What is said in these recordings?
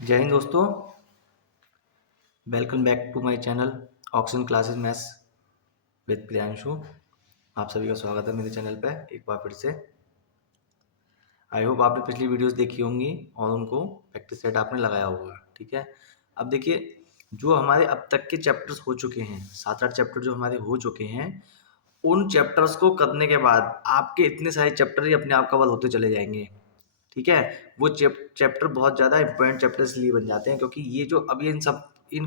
जय हिंद दोस्तों। Welcome back to my channel Oxon classes maths with Priyanshu. आप सभी का स्वागत है मेरे चैनल पे एक बार फिर से। आई होप आपने पिछली वीडियोस देखी होंगी और उनको प्रैक्टिस सेट आपने लगाया होगा। ठीक है, अब देखिए जो हमारे अब तक के चैप्टर्स हो चुके हैं, 7-8 चैप्टर जो हमारे हो चुके हैं, उन चैप्टर्स को करने के बाद आपके इतने सारे चैप्टर ही अपने आप कवर होते चले जाएंगे। ठीक है, वो चैप्टर बहुत ज़्यादा इंपॉर्टेंट चैप्टर इसलिए बन जाते हैं क्योंकि ये जो अभी इन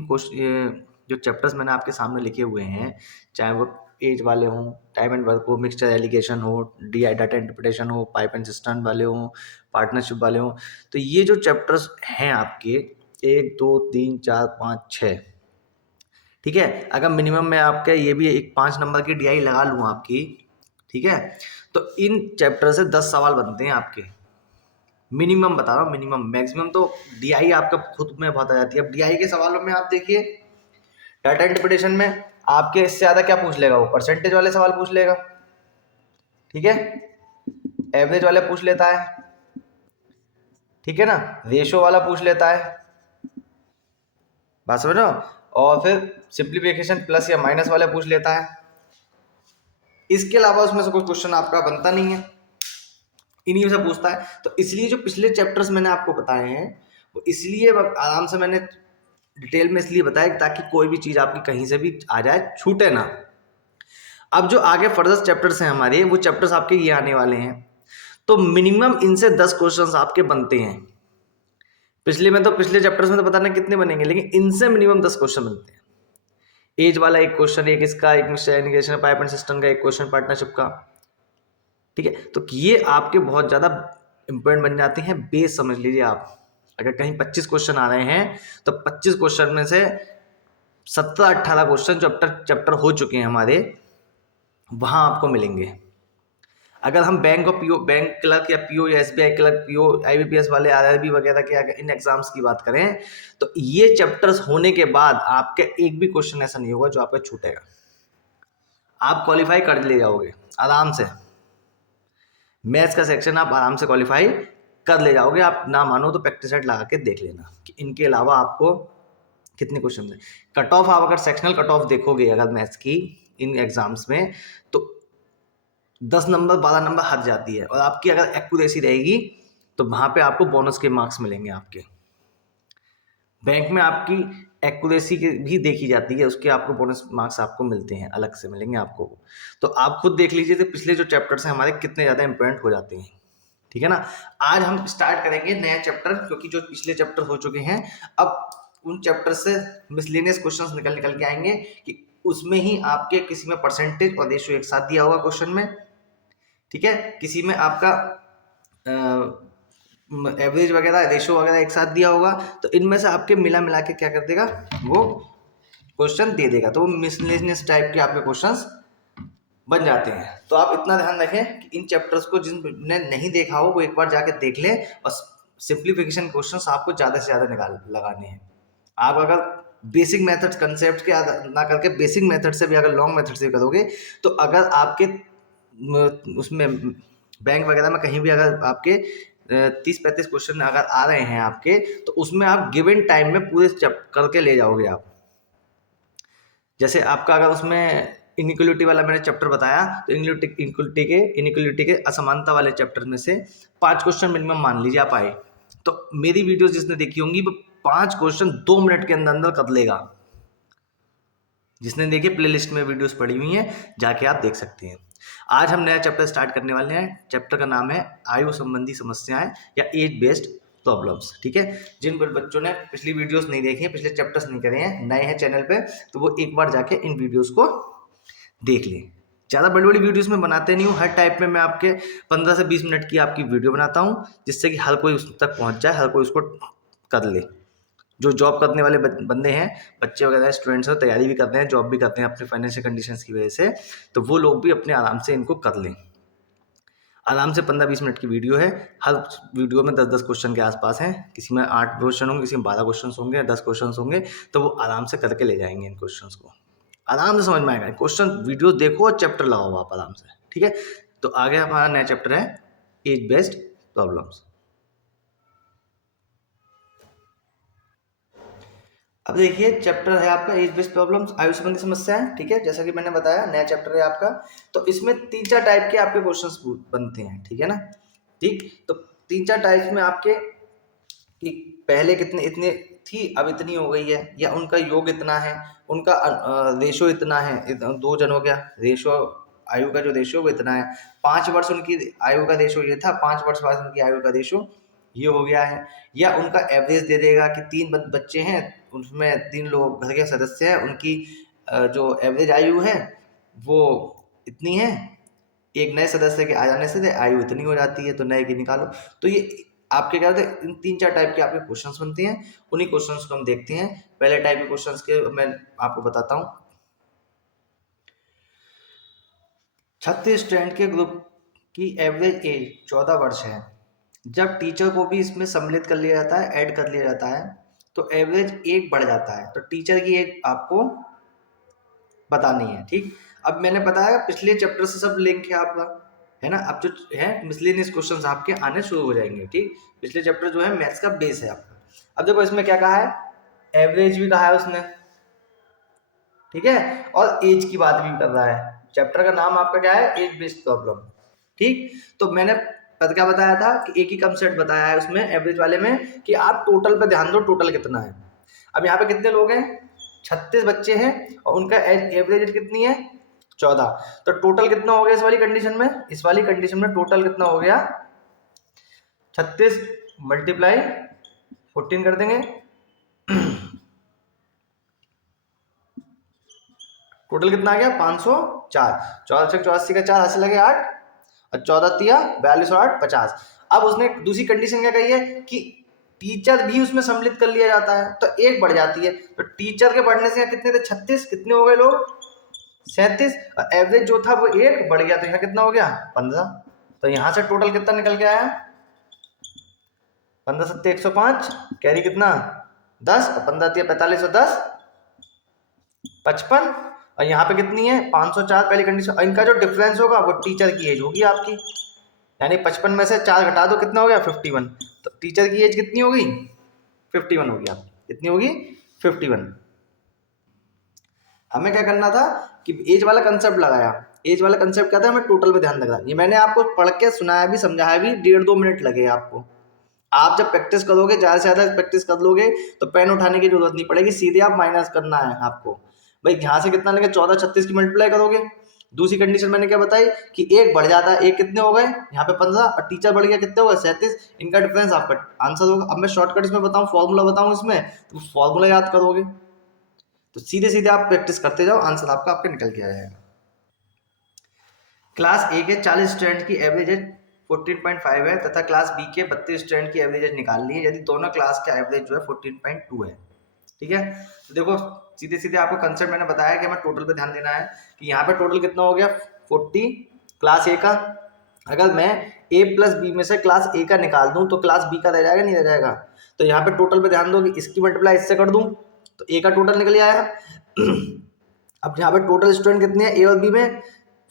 क्वेश्चन जो चैप्टर्स मैंने आपके सामने लिखे हुए हैं, चाहे वो एज वाले हों, टाइम एंड वर्क हो, मिक्सचर एलिगेशन हो, डी आई डाटा इंटरप्रिटेशन हो, पाइप एंड सिस्टम वाले हों, पार्टनरशिप वाले हों, तो ये जो चैप्टर्स हैं आपके 1, 2, 3, 4, 5, 6, ठीक है, अगर मिनिमम मैं आपका ये भी एक 5 नंबर की डी आई लगा लूँ आपकी, ठीक है, तो इन चैप्टर से 10 सवाल बनते हैं आपके। मिनिमम बता रहा हूँ, मिनिमम। मैक्सिमम तो डीआई आपका खुद में बहुत आ जाती है। अब डीआई के सवालों में आप देखिए, डाटा इंटरप्रिटेशन में आपके इससे ज्यादा क्या पूछ लेगा, वो परसेंटेज वाले सवाल पूछ लेगा। ठीक है, एवरेज वाले पूछ लेता है, ठीक है ना, रेशो वाला पूछ लेता है, बात समझ रहे हो, और फिर सिंप्लीफिकेशन प्लस या माइनस वाले पूछ लेता है। इसके अलावा उसमें से कोई क्वेश्चन आपका बनता नहीं है, इन्हीं से पूछता है। तो इसलिए जो पिछले चैप्टर्स मैंने आपको बताए हैं वो इसलिए आराम से मैंने डिटेल में इसलिए बताया ताकि कोई भी चीज़ आपकी कहीं से भी आ जाए, छूटे ना। अब जो आगे फर्दर चैप्टर्स हैं हमारे, वो चैप्टर्स आपके ये आने वाले हैं, तो मिनिमम इनसे 10 क्वेश्चंस आपके बनते हैं। पिछले चैप्टर्स में तो पता नहीं कितने बनेंगे, लेकिन इनसे मिनिमम 10 क्वेश्चन बनते हैं। एज वाला एक क्वेश्चन, एक इसका, एक mixture allegation pipe and system का एक क्वेश्चन, पार्टनरशिप का। ठीक है, तो ये आपके बहुत ज़्यादा इंपॉर्टेंट बन जाते हैं। बेस समझ लीजिए आप, अगर कहीं 25 क्वेश्चन आ रहे हैं तो 25 क्वेश्चन में से 17-18 क्वेश्चन चैप्टर हो चुके हैं हमारे, वहां आपको मिलेंगे। अगर हम बैंक और पीओ, बैंक क्लर्क या पीओ या एसबीआई क्लर्क, पीओ, आईबीपीएस वाले, आरआरबी वगैरह के अगर इन एग्जाम्स की बात करें, तो ये चैप्टर्स होने के बाद आपका एक भी क्वेश्चन ऐसा नहीं होगा जो आपका छूटेगा। आप क्वालिफाई कर ले जाओगे आराम से। मैथ्स का सेक्शन आप आराम से क्वालिफाई कर ले जाओगे। आप ना मानो तो प्रैक्टिस सेट लगा के देख लेना कि इनके अलावा आपको कितने क्वेश्चन है। कट ऑफ आप अगर सेक्शनल कट ऑफ देखोगे अगर मैथ्स की इन एग्जाम्स में, तो 10 नंबर 12 नंबर हट जाती है, और आपकी अगर एक्यूरेसी रहेगी तो वहां पे आपको बोनस के मार्क्स मिलेंगे आपके। बैंक में आपकी एक्यूरेसी भी देखी जाती है, उसके आपको बोनस मार्क्स आपको मिलते हैं, अलग से मिलेंगे आपको। तो आप खुद देख लीजिए कि पिछले जो चैप्टर्स हैं हमारे कितने ज़्यादा इंपॉर्टेंट हो जाते हैं। ठीक है ना, आज हम स्टार्ट करेंगे नया चैप्टर, क्योंकि जो पिछले चैप्टर हो चुके हैं, अब उन चैप्टर से मिसलेनियस क्वेश्चंस निकल निकल के आएंगे कि उसमें ही आपके किसी में परसेंटेज और रेशियो एक साथ दिया होगा क्वेश्चन में, ठीक है, किसी में आपका एवरेज वगैरह रेशो वगैरह एक साथ दिया होगा, तो इनमें से आपके मिला मिला के क्या कर देगा, वो क्वेश्चन दे देगा। तो वो मिसलेनियस टाइप के आपके क्वेश्चंस बन जाते हैं। तो आप इतना ध्यान रखें कि इन चैप्टर्स को जिनने नहीं देखा हो वो एक बार जाके देख ले, और सिंप्लीफिकेशन क्वेश्चंस आपको ज़्यादा से ज़्यादा निकाल लगाने हैं। आप अगर बेसिक मेथड्स कंसेप्ट के ना करके बेसिक मेथड से भी अगर लॉन्ग मेथड से करोगे, तो अगर आपके उसमें बैंक वगैरह में कहीं भी अगर आपके 30-35 क्वेश्चन अगर आ रहे हैं आपके, तो उसमें आप गिवन टाइम में पूरे करके ले जाओगे आप। जैसे आपका अगर उसमें इनइक्वलिटी वाला मैंने चैप्टर बताया, तो इनइक्वलिटी के असमानता वाले चैप्टर में से 5 क्वेश्चन मिनिमम मान लीजिए आप आए, तो मेरी वीडियो जिसने देखी होंगी वो 5 क्वेश्चन 2 मिनट के अंदर अंदर कर लेगा। जिसने देखी प्लेलिस्ट में वीडियोस पड़ी हुई हैं, जाके आप देख सकते हैं। आज हम नया चैप्टर स्टार्ट करने वाले हैं। चैप्टर का नाम है आयु संबंधी समस्याएं या एज बेस्ड प्रॉब्लम्स। ठीक है, जिन बच्चों ने पिछली वीडियोस नहीं देखी हैं, पिछले चैप्टर्स नहीं करे हैं, नए हैं चैनल पे, तो वो एक बार जाके इन वीडियोस को देख लें। ज़्यादा बड़ी बड़ी वीडियोस में बनाते नहीं हूँ, हर टाइप में मैं आपके 15 से 20 मिनट की आपकी वीडियो बनाता हूँ, जिससे कि हर कोई उस तक पहुँच जाए, हर कोई उसको कर ले। जो जॉब करने वाले बंदे हैं, बच्चे वगैरह, स्टूडेंट्स हैं, तैयारी भी करते हैं, जॉब भी करते हैं अपने फाइनेंशियल कंडीशंस की वजह से, तो वो लोग भी अपने आराम से इनको कर लें। आराम से 15-20 मिनट की वीडियो है, हर वीडियो में 10-10 क्वेश्चन के आसपास हैं, किसी में 8 क्वेश्चन होंगे, किसी में 12 क्वेश्चन होंगे, 10 क्वेश्चन होंगे, तो वो आराम से करके ले जाएंगे इन क्वेश्चन को। आराम से समझ में आएगा, क्वेश्चन वीडियो देखो और चैप्टर लगाओ आप आराम से। ठीक है, तो आगे हमारा नया चैप्टर है एज बेस्ड प्रॉब्लम्स। अब देखिए चैप्टर है आपका एज बेस्ड प्रॉब्लम्स, आयु संबंधी समस्याएं, ठीक है, जैसा कि मैंने बताया नया चैप्टर है आपका। तो इसमें 3-4 टाइप के आपके क्वेश्चंस बनते हैं, ठीक है ना। ठीक, तो 3-4 टाइप्स में आपके कि पहले कितने इतने थी अब इतनी हो गई है, या उनका योग इतना है, उनका रेशो इतना है, 2 जन हो गया, रेशो आयु का जो रेशो वो इतना है, 5 वर्ष उनकी आयु का रेशो ये था, 5 वर्ष बाद उनकी आयु का रेशो ये हो गया है। या उनका एवरेज दे देगा कि 3 बच्चे हैं, उसमें 3 लोग घर के सदस्य हैं, उनकी जो एवरेज आयु है वो इतनी है, एक नए सदस्य के आ जाने से आयु इतनी हो जाती है, तो नए की निकालो। तो ये आपके क्या होते हैं, इन 3-4 टाइप के आपके क्वेश्चंस बनते हैं, उन्हीं क्वेश्चंस को हम देखते हैं। पहले टाइप के क्वेश्चंस के मैं आपको बताता हूँ। 36 स्टूडेंट के ग्रुप की एवरेज एज 14 वर्ष है। जब टीचर को भी इसमें सम्मिलित कर लिया जाता है, ऐड कर लिया जाता है, तो एवरेज 1 बढ़ जाता है। तो टीचर की एज आपको बतानी है, ठीक। अब मैंने बताया पिछले चैप्टर से सब लिंक है आपका, है ना। अब जो है मिसलेनियस क्वेश्चंस आपके आने शुरू हो जाएंगे, ठीक। पिछले चैप्टर जो है मैथ्स का बेस है आपका। अब देखो इसमें क्या कहा है, एवरेज भी कहा है उसने, ठीक है, और एज की बात भी कर रहा है। चैप्टर का नाम आपका क्या है, एज बेस्ड प्रॉब्लम, ठीक। तो मैंने क्या बताया था कि एक ही कंसेप्ट बताया है उसमें एवरेज वाले में, कि आप टोटल पे ध्यान दो, टोटल कितना है। अब यहाँ पे कितने लोग हैं, 36 बच्चे हैं, और उनका एवरेज एज कितनी है, 14। तो टोटल कितना हो गया इस वाली कंडीशन में, इस वाली कंडीशन में टोटल कितना हो गया, 36 मल्टीप्लाई 14 कर देंगे, टोटल कितना आ गया 504। 14 से 84 का 4 हासिल लगे 8, और 14 तिया 42 और 8 50। अब उसने दूसरी कंडीशन क्या कही है कि टीचर भी उसमें सम्मिलित कर लिया जाता है, तो 1 बढ़ जाती है। तो टीचर के बढ़ने से कितने थे, 36, कितने हो गए लोग, 37, और एवरेज जो था वो 1 बढ़ गया, तो यहाँ कितना हो गया 15। तो यहाँ से टोटल कितना निकल के आया, 15 सत्ते 105, कैरी कितना 10, और 15 तिया 45 और 10 55, और यहाँ पे कितनी है 504 पहली कंडीशन। इनका जो डिफरेंस होगा वो टीचर की एज होगी आपकी, यानी 55 में से 4 घटा दो, कितना हो गया 51। तो टीचर की एज कितनी होगी 51 होगी आपकी, कितनी होगी 51। हमें क्या करना था कि एज वाला कंसेप्ट लगाया। एज वाला कंसेप्ट क्या था, हमें टोटल पे ध्यान रखना। ये मैंने आपको पढ़ के सुनाया भी, समझाया भी, 1.5-2 मिनट लगे आपको। आप जब प्रैक्टिस करोगे, ज़्यादा से ज़्यादा प्रैक्टिस कर लोगे, तो पेन उठाने की जरूरत नहीं पड़ेगी, सीधे आप माइनस करना है आपको। भाई यहाँ से कितना लगे 14 36 की मल्टीप्लाई करोगे। दूसरी कंडीशन मैंने क्या बताई कि 1 बढ़ जाता है, 1 कितने हो गए यहाँ पे 15, और टीचर बढ़ गया कितने हो गए 37, इनका डिफरेंस आपका आंसर होगा। अब मैं शॉर्टकट इसमें बताऊँ, फॉर्मूला बताऊँ इसमें, तो फॉर्मूला याद करोगे, तो सीधे सीधे आप प्रैक्टिस करते जाओ, आंसर आपका निकल के आ जाएगा। क्लास ए के 40 स्टूडेंट की एवरेज एज 14.5 है, तथा क्लास बी के 32 स्टूडेंट की एवरेज एज निकाल ली है, यदि दोनों क्लास का एवरेज जो है 14.2 है, ठीक है। तो देखो सीधे सीधे आपको कंसेप्ट मैंने बताया कि हमें टोटल पे ध्यान देना है, कि यहाँ पे टोटल कितना हो गया 40 क्लास ए का। अगर मैं ए प्लस बी में से क्लास ए का निकाल दूं तो क्लास बी का रह जाएगा, नहीं रह जाएगा। तो यहाँ पे टोटल पे ध्यान दो कि इसकी मल्टीप्लाई इससे कर दूं तो ए का टोटल निकल आया। अब यहाँ पे टोटल स्टूडेंट कितने हैं ए और बी में,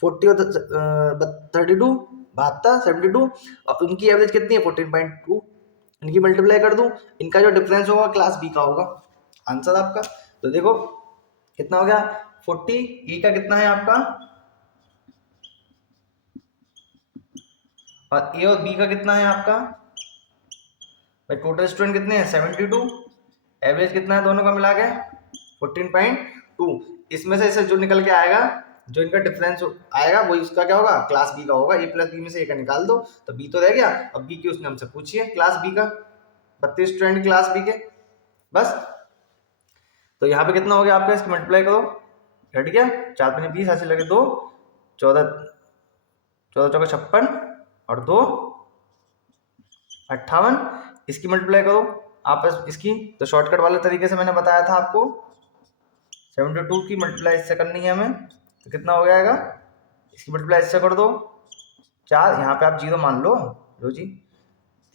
40 और 32 72 72, और उनकी एवरेज कितनी है 14.2। इनकी मल्टीप्लाई कर दूं, इनका जो डिफरेंस होगा क्लास बी का होगा, आंसर आपका। तो देखो कितना हो गया 40, ए का कितना है आपका, और ए और बी का कितना है आपका, भाई टोटल स्टूडेंट कितने हैं 72, एवरेज कितना है दोनों का मिला के 14.2। इसमें से इसे जो निकल के आएगा, जो इनका डिफरेंस आएगा वो इसका क्या होगा क्लास बी का होगा। ए प्लस बी में से ए का निकाल दो तो बी तो रह गया, अब बी की उसने हमसे पूछी है क्लास बी का, 32 स्टूडेंट क्लास बी के, बस। तो यहाँ पे कितना हो गया आपका, इसकी मल्टीप्लाई करो, घट गया 4 पंजे 20 ऐसे लगे 2, 14 चौका 56 और 2 58, इसकी मल्टीप्लाई करो आपस इसकी। तो शॉर्टकट वाले तरीके से मैंने बताया था आपको, 72 की मल्टीप्लाई इससे करनी है हमें, तो कितना हो जाएगा, इसकी मल्टीप्लाई इससे कर दो 4, यहाँ पे आप 0 मान लो, लो जी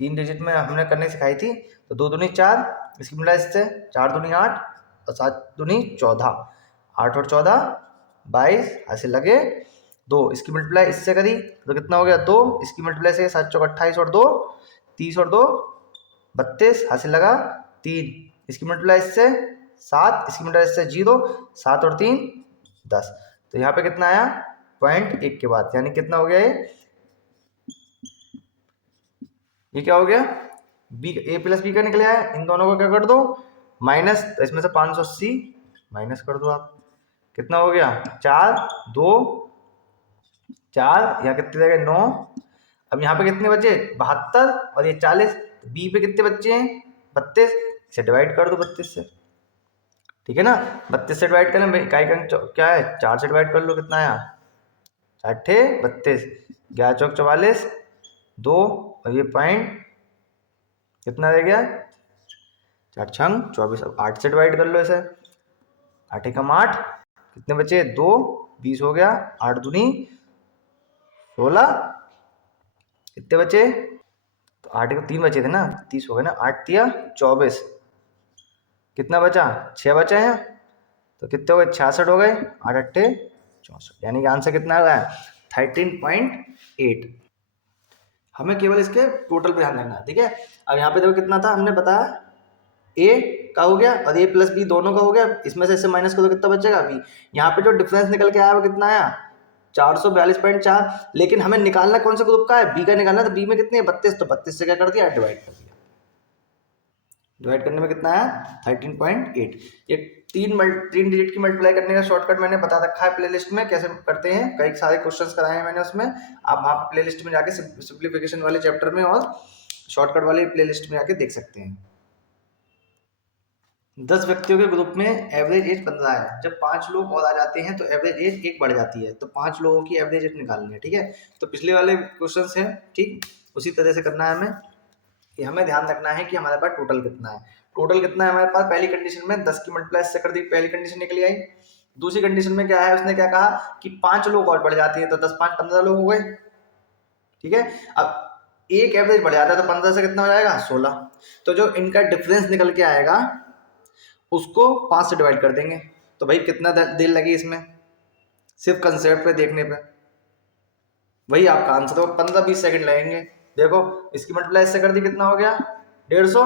3 डिजिट में हमने करने सिखाई थी। तो 2 दूनी 4, इसकी मल्टीप्लाई इससे 4 दूनी 8 और 7 दूनी 14, 8 और 14 22 ऐसे लगे 2, इसकी मल्टीप्लाई इससे करी तो कितना हो गया 2, इसकी मल्टीप्लाई से 7 चौक 28 और 2 30 और 2 32 हासिल लगा 3, इसकी मल्टीप्लाई इससे 7, इसकी मल्टीप्लाई से 0, 7 और 3 10। तो यहाँ पे कितना आया 0.1 के बाद, यानी कितना हो गया ये क्या हो गया बी, ए प्लस बी का निकले आया। इन दोनों को क्या कर दो माइनस, तो इसमें से 580 माइनस कर दो आप, कितना हो गया 4 2 4, यहाँ कितने रह गए 9। अब यहाँ पे कितने बचे 72 और ये 40, बी पे कितने बच्चे हैं 32, इसे डिवाइड कर दो 32 से, ठीक है ना। 32 से डिवाइड करें भाई, इकाई का क्या है 4 से डिवाइड कर लो, कितना आया 4 32, 11 चौक 44, 2 और ये पॉइंट कितना रह गया 4 छंग 24। अब 8 से डिवाइड कर लो इसे, 8 एकम 8, कितने बचे 2, 20 हो गया, 8 दूनी 16, कितने बचे तो 8 को 3 बचे थे ना, 30 हो गए ना, 8 तिया 24, कितना बचा 6 बचा है, तो कितने हो गए 66 हो गए, 8 अट्ठे 64, यानी कि आंसर कितना आ गया 13.8। हमें केवल इसके टोटल पे ध्यान रखना है, ठीक है। अब यहाँ पे देखो कितना था हमने बताया, ए का हो गया और ए प्लस बी दोनों का हो गया, इसमें से इससे माइनस करो कितना बचेगा बी। यहाँ पे जो डिफरेंस निकल के आया वो कितना आया 442.4, लेकिन हमें निकालना कौन से ग्रुप का है बी का निकालना, तो बी में कितने 32, तो 32 से क्या कर दिया डिवाइड कर दिया, डिवाइड करने में कितना आया 13.8। ये तीन डिजिट की मल्टीप्लाई करने का शॉर्टकट मैंने बता रखा है प्लेलिस्ट में, कैसे करते हैं, कई सारे क्वेश्चंस कराए हैं मैंने उसमें, आप वहाँ पे प्लेलिस्ट में जाके सिंप्लीफिकेशन वाले चैप्टर में और शॉर्टकट वाले प्लेलिस्ट में जाके देख सकते हैं। 10 व्यक्तियों के ग्रुप में एवरेज एज 15 है, जब 5 लोग और आ जाते हैं तो एवरेज एज 1 बढ़ जाती है, तो 5 लोगों की एवरेज एज निकालनी है, ठीक है। तो पिछले वाले क्वेश्चंस हैं, ठीक उसी तरह से करना है हमें, कि हमें ध्यान रखना है कि हमारे पास टोटल कितना है। टोटल कितना है हमारे पास, पहली कंडीशन में 10 की मल्टीप्लाई से कर दी, पहली कंडीशन निकली आई। दूसरी कंडीशन में क्या है, उसने क्या कहा कि 5 लोग और बढ़ जाते हैं, तो 10 5 15 लोग हो गए, ठीक है। अब एक एवरेज बढ़ जाता है तो 15 से कितना हो जाएगा 16, तो जो इनका डिफरेंस निकल के आएगा उसको 5 से डिवाइड कर देंगे। तो भाई कितना देर लगी इसमें, सिर्फ कंसेप्ट पे देखने पे वही आपका आंसर होगा, 15-20 सेकंड लगेंगे। देखो इसकी मल्टीप्लाई इससे कर दी, कितना हो गया 150,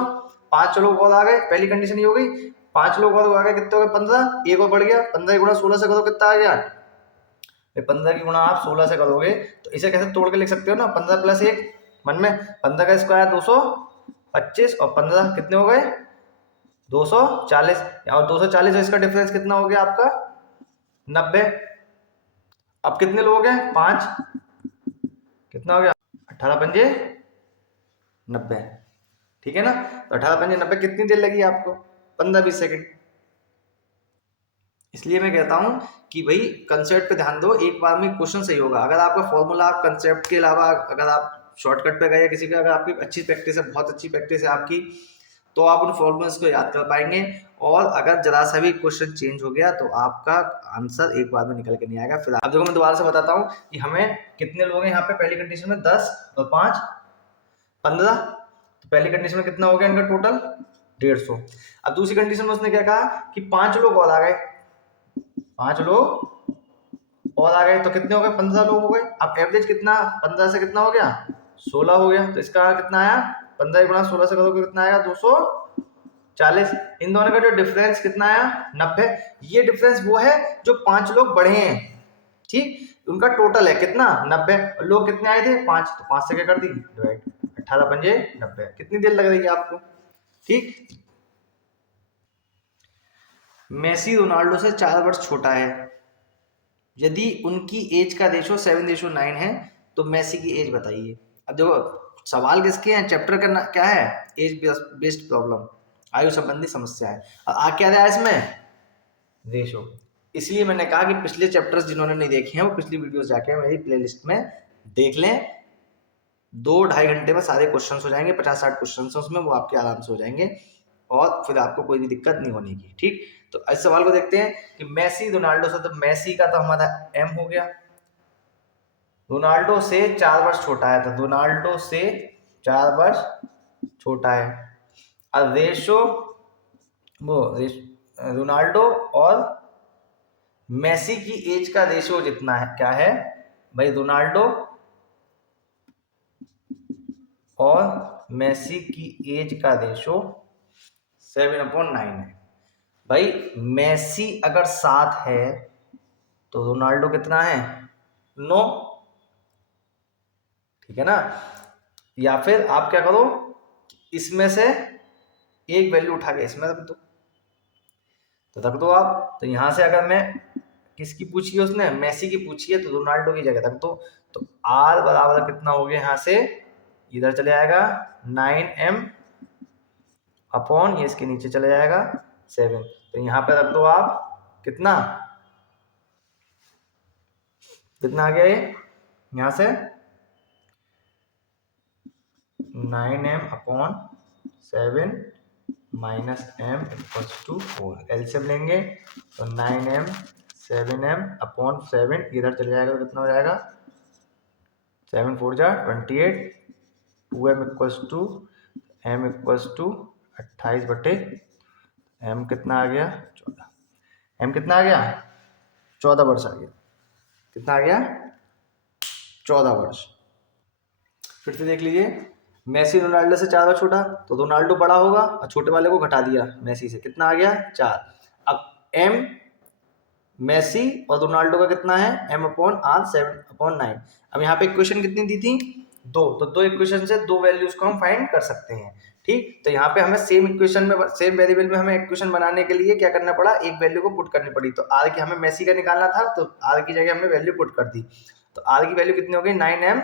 5 लोग और आ गए, पहली कंडीशन ये हो गई, 5 लोग और आ गए, कितने हो गए 15, एक और बढ़ गया, 15 गुणा 16 से करो कितना आ गया, 15 की गुणा आप 16 से करोगे तो इसे कैसे तोड़ के लिख सकते हो ना, 15 प्लस 1 मन में 15 का स्क्वायर 225 और 15 कितने हो गए 240, और 240 इसका डिफरेंस कितना हो गया आपका 90। अब कितने लोग हैं 5, कितना हो गया 18 पंजे 90, ठीक है ना। तो 18 पंजे 90, कितनी देर लगी आपको 15-20 सेकंड। इसलिए मैं कहता हूं कि भाई कंसेप्ट पे ध्यान दो, एक बार में क्वेश्चन सही होगा। अगर आपका फॉर्मूला आप कंसेप्ट के अलावा अगर आप शॉर्टकट पे गए, किसी का अगर आपकी अच्छी प्रैक्टिस है, बहुत अच्छी प्रैक्टिस है आपकी, तो आप उन फॉर्मूल्स को याद कर पाएंगे। और अगर जरा सा भी क्वेश्चन चेंज हो गया तो आपका आंसर एक बार में निकल के नहीं आएगा। फिर अब देखो मैं दोबारा से बताता हूँ कि हमें कितने लोग हैं यहाँ पे, पहली कंडीशन में 10 और 5 15, तो पहली कंडीशन में कितना हो गया इनका टोटल 150। अब दूसरी कंडीशन में उसने क्या कहा कि 5 लोग और आ गए, 5 लोग और आ गए तो कितने हो गए 15 लोग हो गए। अब एवरेज कितना 15 से कितना हो गया 16 हो गया, तो इसका कितना आया 15 गुणा 16 से करोगे कितना आएगा 240। इन दोनों का जो डिफरेंस कितना आया 90। ये डिफरेंस वो है जो 5 लोग बढ़े हैं, ठीक, उनका टोटल है कितना 90, लोग कितने आए थे 5, तो 5 से क्या कर दी डिवाइड, 18 पंजे 90, कितनी देर लग रही है आपको, ठीक। मेसी रोनाल्डो से 4 वर्ष छोटा है, यदि उनकी एज का रेशो 7:9 है तो मेसी की एज बताइए। अब देखो सवाल किसके हैं, चैप्टर का क्या है एज बेस्ड प्रॉब्लम, आयु संबंधी समस्या है। आ क्या रहा है इसमें रेशो, इसलिए मैंने कहा कि पिछले चैप्टर्स जिन्होंने नहीं देखे हैं वो पिछली वीडियोस जाके मेरी प्लेलिस्ट में देख लें। 2-2.5 घंटे में सारे क्वेश्चन हो जाएंगे, 50-60 क्वेश्चन उसमें, वो आपके आराम से हो जाएंगे और फिर आपको कोई भी दिक्कत नहीं होने की, ठीक। तो इस सवाल को देखते हैं कि मेसी रोनाल्डो से, तो मेसी का तो हमारा एम हो गया, रोनाल्डो से 4 वर्ष छोटा है, तो रोनाल्डो से 4 वर्ष छोटा है। और रेशो वो रोनाल्डो और मेसी की एज का रेशो जितना है क्या है भाई, रोनाल्डो और मेसी की एज का रेशो 7/9 है। भाई मेसी अगर 7 है तो रोनाल्डो कितना है? 9, ठीक है ना। या फिर आप क्या करो, इसमें से एक वैल्यू उठा के इसमें रख दो, तो रख दो आप। तो यहां से अगर मैं किसकी पूछी है, उसने मेसी की पूछी है, तो रोनाल्डो की जगह रख दो। तो आर बराबर कितना हो गया, यहां से इधर चले जाएगा 9m अपॉन, ये इसके नीचे चले जाएगा 7। तो यहां पे रख दो आप कितना, कितना आ गया ये यहां से 9m upon 7 minus m equals to 4। LCM लेंगे तो 9m 7m अपॉन 7 इधर चले जाएगा तो कितना हो जाएगा 7 4 जा 28, 2m equals to m equals to 28 बटे m कितना आ गया 14। m कितना आ गया 14 वर्ष आ गया। कितना आ गया 14 वर्ष। फिर से देख लीजिए, मेसी रोनाल्डो से 4 बार छोटा, तो रोनाल्डो बड़ा होगा और छोटे वाले को घटा दिया मेसी से, कितना आ गया 4। अब m मेसी और रोनाल्डो का कितना है m अपॉन आर 7/9। अब यहाँ पे इक्वेशन कितनी दी थी 2, तो 2 इक्वेशन से 2 वैल्यूज को हम फाइंड कर सकते हैं। ठीक, तो यहाँ पे हमें सेम इक्वेशन में, सेम वेरिएबल में हमें इक्वेशन बनाने के लिए क्या करना पड़ा, एक वैल्यू को पुट करनी पड़ी। तो आर की हमें मेसी का निकालना था, तो आर की जगह हमने वैल्यू पुट कर दी। तो आर की वैल्यू कितनी हो गई 9m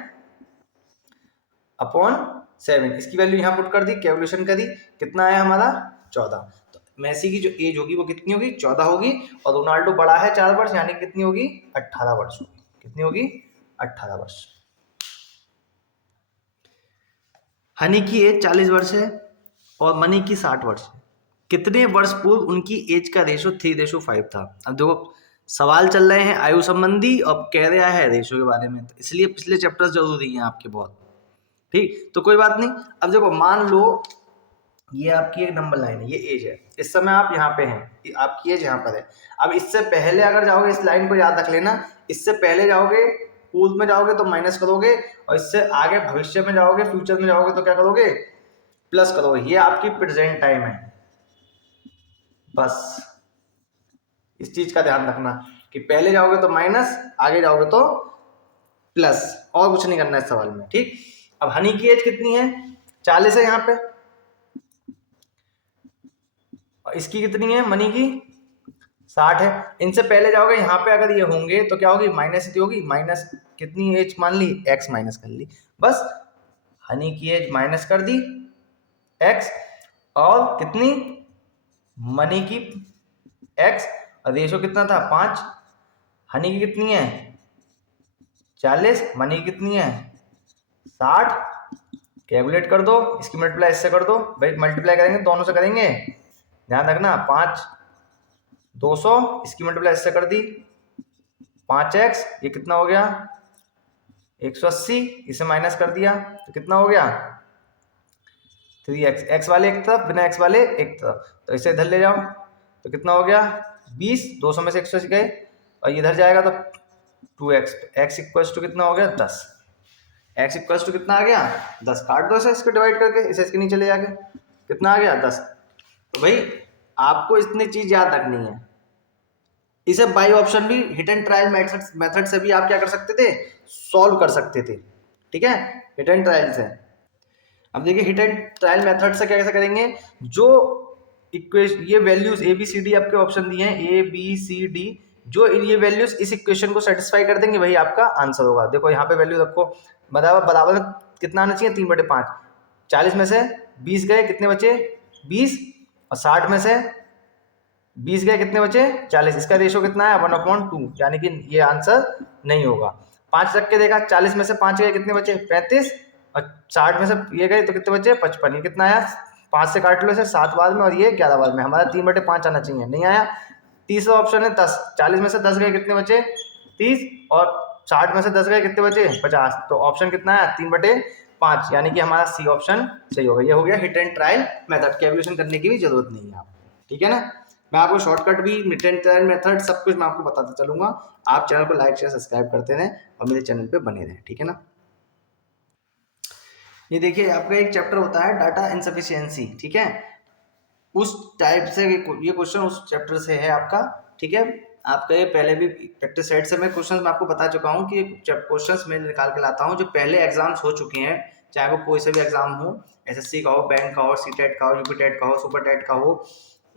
अपॉन 7, इसकी वैल्यू यहाँ पुट कर दी, कैलकुलेशन करी, कितना आया हमारा 14। तो मेसी की जो एज होगी वो कितनी होगी 14 होगी, और रोनाल्डो बड़ा है 4 वर्ष, यानी कितनी होगी 18 वर्ष होगी। कितनी होगी 18 वर्ष। हनी की एज 40 वर्ष है और मनी की 60 वर्ष है। कितने वर्ष पूर्व उनकी एज का रेशो 3:5 था। अब देखो सवाल चल रहे हैं आयु संबंधी, अब कह रहा है रेशो के बारे में, तो इसलिए पिछले चैप्टर्स जरूरी हैं आपके बहुत। ठीक, तो कोई बात नहीं। अब देखो मान लो ये आपकी एक नंबर लाइन है, ये एज है, इस समय आप यहाँ पे हैं, आपकी एज यहाँ पर है। अब इससे पहले अगर जाओगे, इस लाइन को याद रख लेना, इससे पहले जाओगे पूर्व में जाओगे तो माइनस करोगे, और इससे आगे भविष्य में जाओगे, फ्यूचर में जाओगे तो क्या करोगे प्लस करोगे। ये आपकी प्रेजेंट टाइम है, बस इस चीज का ध्यान रखना कि पहले जाओगे तो माइनस, आगे जाओगे तो प्लस, और कुछ नहीं करना है इस सवाल में। ठीक, अब हनी की एज कितनी है 40 है यहाँ पे, और इसकी कितनी है मनी की 60 है। इनसे पहले जाओगे यहाँ पे, अगर ये होंगे तो क्या होगी माइनस इतनी होगी, माइनस कितनी एज मान ली x माइनस कर ली, बस हनी की एज माइनस कर दी x, और कितनी मनी की x, और रेशो कितना था 5। हनी की कितनी है 40, मनी की कितनी है 60, कैलकुलेट कर दो, इसकी मल्टीप्लाई इससे कर दो, भाई मल्टीप्लाई करेंगे दोनों से करेंगे, ध्यान रखना 5 200, इसकी मल्टीप्लाई इससे कर दी 5x, ये कितना हो गया 180, इसे माइनस कर दिया तो कितना हो गया 3x, x वाले एक तरफ, बिना x वाले एक तरफ, तो इसे इधर ले जाओ तो कितना हो गया 20, 200 में से 180 गए, और इधर जाएगा तो 2x, x इक्वल्स टू कितना हो गया 10, x इक्वल्स टू कितना आ गया 10, काट दो इसे इसको डिवाइड करके, इसे इसके नीचे ले जाके कितना आ गया 10। तो भाई आपको इतनी चीज याद रखनी है। इसे बाई ऑप्शन भी हिट एंड ट्रायल मेथड से भी आप क्या कर सकते थे सॉल्व कर सकते थे। ठीक है, हिट एंड ट्रायल से। अब देखिए हिट एंड ट्रायल मेथड से क्या कैसे करेंगे, जो इक्वेशन ये values A B C D आपके ऑप्शन दिए हैं ए बी सी डी, जो ये वैल्यूज इस इक्वेशन को सेटिस्फाई कर देंगे वही आपका आंसर होगा। देखो यहाँ पे वैल्यू रखो, बराबर बराबर कितना आना चाहिए 3/5, 40 में से 20 गए कितने बचे 20, और 60 में से 20 गए कितने बचे 40, इसका रेशो कितना है 1/2, यानी कि ये आंसर नहीं होगा। 5 रख के देखा, 40 में से 5 गए कितने बचे 35, और 60 में से ये गए तो कितने बचे 55, ये कितना आया 5 से काट लो इसे 7 बार में, और ये 11 बार में, हमारा 3/5 आना चाहिए, नहीं आया। तीसरा ऑप्शन है 10, 40 में से 10 गए कितने बचे 30, और 60 में से 10 गए कितने बचे 50, तो ऑप्शन कितना है 3/5, यानी कि हमारा सी ऑप्शन सही होगा। ये हो गया hit and trial method, calculation करने की भी जरूरत नहीं है आपको। ठीक है ना, मैं आपको शॉर्टकट भी हिट एंड ट्रायल मेथड सब कुछ मैं आपको बताता चलूंगा। आप चैनल को लाइक शेयर सब्सक्राइब करते रहें और मेरे चैनल पे बने रहें। ठीक है ना, ये देखिए आपका एक चैप्टर होता है डाटा इनसफिशिएंसी। ठीक है, उस टाइप से ये क्वेश्चन उस चैप्टर से है आपका, ठीक है। आपका ये पहले भी प्रैक्टिस सेट से मैं क्वेश्चन मैं आपको बता चुका हूँ कि क्वेश्चंस मैं निकाल के लाता हूँ जो पहले एग्जाम्स हो चुके हैं, चाहे वो कोई से भी एग्जाम हो, एसएससी का हो, बैंक का हो, सीटेट का हो, यूपी टेट का हो, सुपर टेट का हो,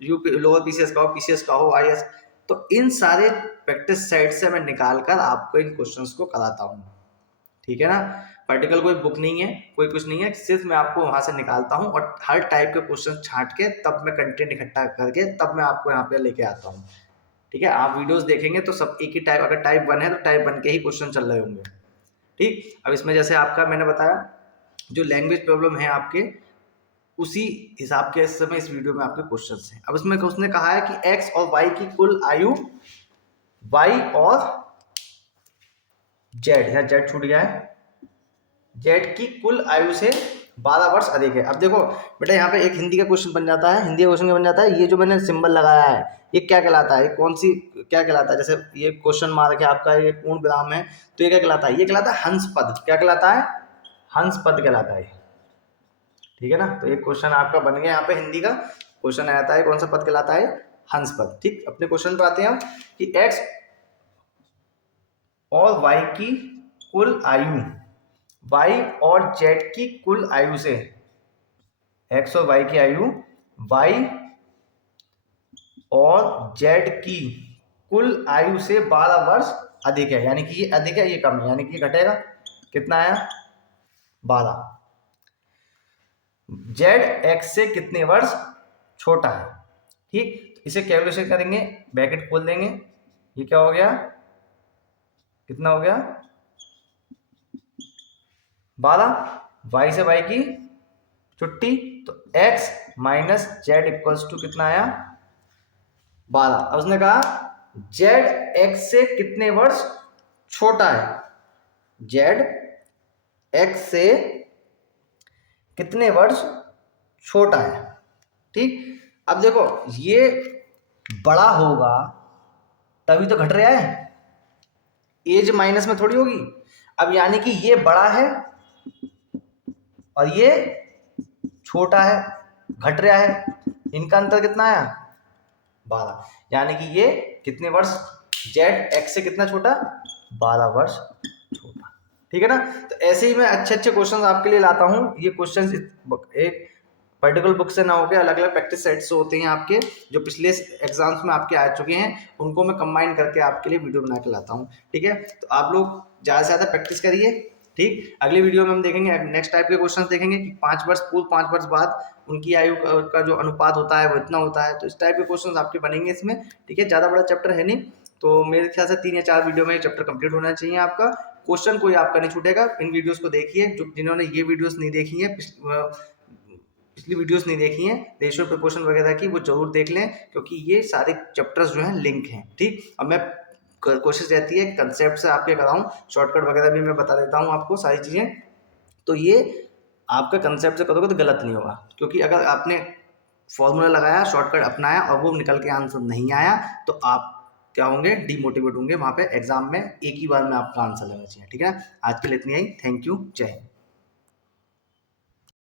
यूपी लोअर पीसीएस का हो, पीसीएस का हो, आईएएस, तो इन सारे प्रैक्टिस सेट से मैं निकाल कर आपको इन क्वेश्चंस को कराता हूँ, ठीक है ना। पर्टिकुलर कोई बुक नहीं है, कोई कुछ नहीं है, सिर्फ मैं आपको वहां से निकालता हूँ और हर टाइप के क्वेश्चन छांट के तब मैं कंटेंट इकट्ठा करके तब मैं आपको यहाँ पे लेके आता हूँ, ठीक है। आप वीडियोस देखेंगे तो सब एक ही टाइप, अगर टाइप 1 है तो टाइप 1 के ही क्वेश्चन चल रहे होंगे, ठीक। अब इसमें जैसे आपका मैंने बताया जो लैंग्वेज प्रॉब्लम है आपके, उसी हिसाब के इस समय इस वीडियो में आपके क्वेश्चंस हैं। अब इसमें उसने कहा है कि एक्स और वाई की कुल आयु, वाई और जेड, यहाँ जेड छूट गया है, जेड की कुल आयु से 12 वर्ष अधिक है। अब देखो बेटा यहाँ पे एक हिंदी का क्वेश्चन बन जाता है, हिंदी का क्वेश्चन बन जाता है, ये जो मैंने सिंबल लगाया है ये क्या कहलाता है, कौन सी क्या कहलाता है, जैसे ये क्वेश्चन मार्क है आपका, ये पूर्ण विराम है, तो ये क्या कहलाता है, ये कहलाता है हंस पद। क्या कहलाता है, हंस पद कहलाता है, ठीक है ना। तो एक क्वेश्चन आपका बन गया, यहाँ पे हिंदी का क्वेश्चन आता है, कौन सा पद कहलाता है, हंस पद, ठीक। अपने क्वेश्चन पर आते हैं हम कि एक्स और वाई की कुल आयु, वाई और जेड की कुल आयु से, एक्स और वाई की आयु, वाई और जेड की कुल आयु से 12 वर्ष अधिक है, यानी कि ये अधिक है ये कम है, यानी कि ये घटेगा, कितना आया 12। जेड एक्स से कितने वर्ष छोटा है, ठीक। तो इसे कैलकुलेशन करेंगे, ब्रैकेट खोल देंगे, ये क्या हो गया, कितना हो गया 12, वाई से वाई की छुट्टी, तो x minus Z equals to कितना आया 12। अब उसने कहा जेड एक्स से कितने वर्ष छोटा है, जेड एक्स से कितने वर्ष छोटा है, ठीक। अब देखो ये बड़ा होगा तभी तो घट रहा है, एज माइनस में थोड़ी होगी। अब यानी कि ये बड़ा है और ये छोटा है, घट रहा है, इनका अंतर कितना आया 12, यानी कि ये कितने वर्ष, जेड एक्स से कितना छोटा 12 वर्ष छोटा, ठीक है ना। तो ऐसे ही मैं अच्छे अच्छे क्वेश्चंस आपके लिए लाता हूँ, ये क्वेश्चंस एक पर्टिकुलर बुक से ना होकर अलग अलग प्रैक्टिस सेट्स होते हैं आपके, जो पिछले एग्जाम्स में आपके आ चुके हैं, उनको मैं कंबाइन करके आपके लिए वीडियो बना के लाता हूँ, ठीक है। तो आप लोग ज़्यादा से ज़्यादा प्रैक्टिस करिए, ठीक। अगले वीडियो में हम देखेंगे नेक्स्ट टाइप के क्वेश्चंस देखेंगे कि 5 वर्ष पूर्व 5 वर्ष बाद उनकी आयु का जो अनुपात होता है वो इतना होता है, तो इस टाइप के क्वेश्चंस आपके बनेंगे इसमें, ठीक है। ज़्यादा बड़ा चैप्टर है नहीं, तो मेरे ख्याल से 3 या 4 वीडियो में ये चैप्टर कंप्लीट होना चाहिए आपका, क्वेश्चन कोई आपका नहीं छूटेगा। इन वीडियोस को देखिए, जो जिन्होंने ये वीडियोस नहीं देखी है, पिछली वीडियोस नहीं देखी हैं रेशियो प्रोपोर्शन वगैरह की, वो जरूर देख लें, क्योंकि ये सारे चैप्टर्स जो हैं लिंक हैं, ठीक। अब मैं कोशिश रहती है कंसेप्ट से आपके कराऊं, शॉर्टकट वगैरह भी मैं बता देता हूं आपको सारी चीज़ें, तो ये आपका कंसेप्ट से करोगे तो गलत नहीं होगा, क्योंकि अगर आपने फॉर्मूला लगाया, शॉर्टकट अपनाया और वो निकल के आंसर नहीं आया तो आप क्या होंगे, डीमोटिवेट होंगे, वहाँ पे एग्जाम में एक ही बार में आपका आंसर लेना चाहिए, ठीक है। आज के लिए इतनी ही, थैंक यू, जय हिंद।